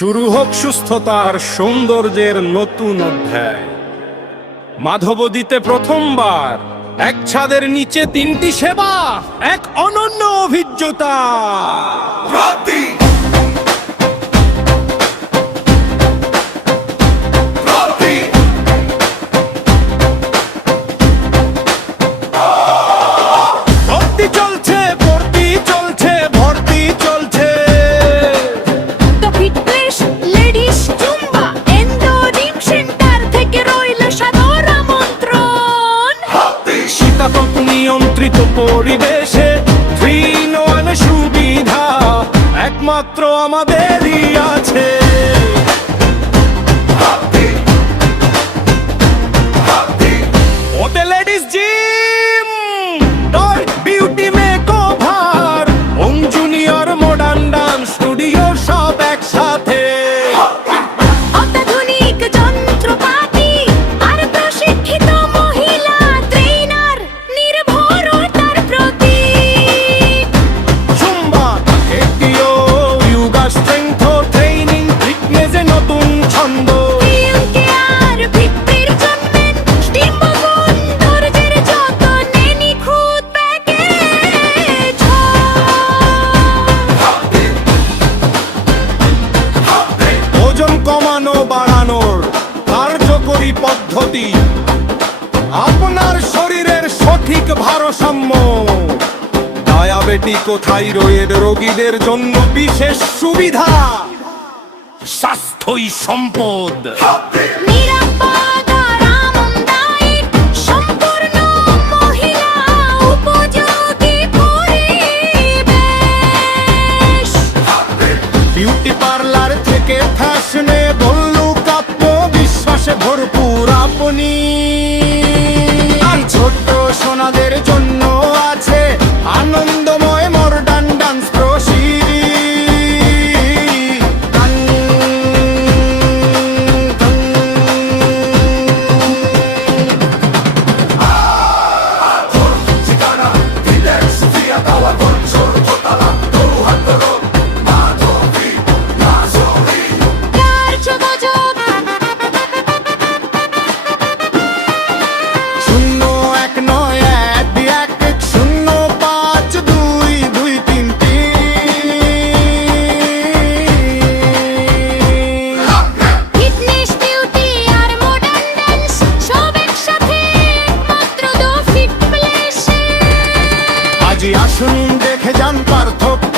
শুরু হোক সুস্থতার সৌন্দর্যের নতুন অধ্যায়। মাধবদীতে প্রথমবার, এক ছাদের নিচে তিনটি সেবা, এক অনন্য অভিজ্ঞতা। নিয়ন্ত্রিত পরিবেশে সুবিধা একমাত্র আমাদেরই অনুভূতি আপনার শরীরের সঠিক ভারসাম্য। ডায়াবেটিক থাইরয়েড রোগীদের জন্য বিশেষ সুবিধা? স্বাস্থ্যই সম্পদ। জি আসুন দেখে যান পার্থক্য।